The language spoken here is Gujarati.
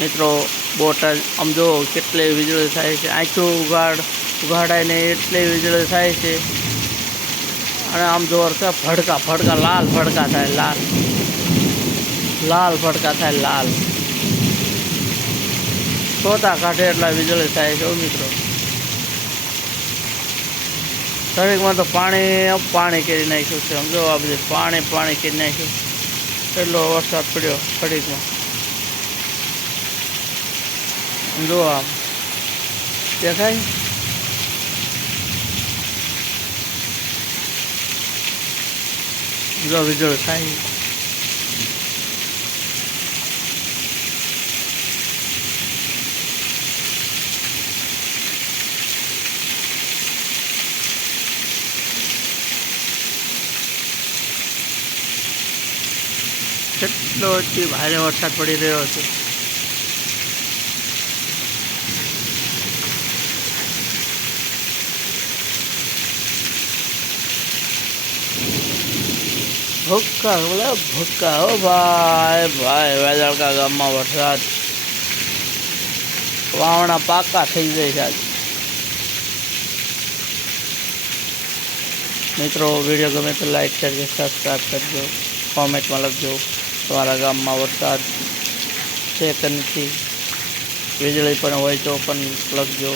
મિત્રો બોટાદ આમ જો કેટલી વીજળી થાય છે, આંખું ઉઘાડાય ને એટલી વીજળી થાય છે. અને આમ જોર કે ભડકા લાલ ભડકા થાય, લાલ ભડકા થાય, લાલ સોતા કાઢે એટલા વીજળી થાય છે મિત્રો. ઘડીકમાં તો પાણી કરી નાખ્યું છે. સમજો આ બધું પાણી કરી નાખ્યું. એટલો વરસાદ પડ્યો ઘડીકમાં. જો આમ દેખાય, જો વીજળી થાય. કેટલો અતિ ભારે વરસાદ પડી રહ્યો છે. ભૂક્કા હો ભાઈ વેદળકા ગામમાં વરસાદ. વાવણા પાકા થઈ જાય છે આજ. મિત્રો વિડીયો ગમે તો લાઈક કરજો, સબસ્ક્રાઈબ કરજો, કોમેન્ટમાં લખજો તમારા ગામમાં વરસાદ છે કે નથી. વીજળી પણ હોય તો પણ લખજો.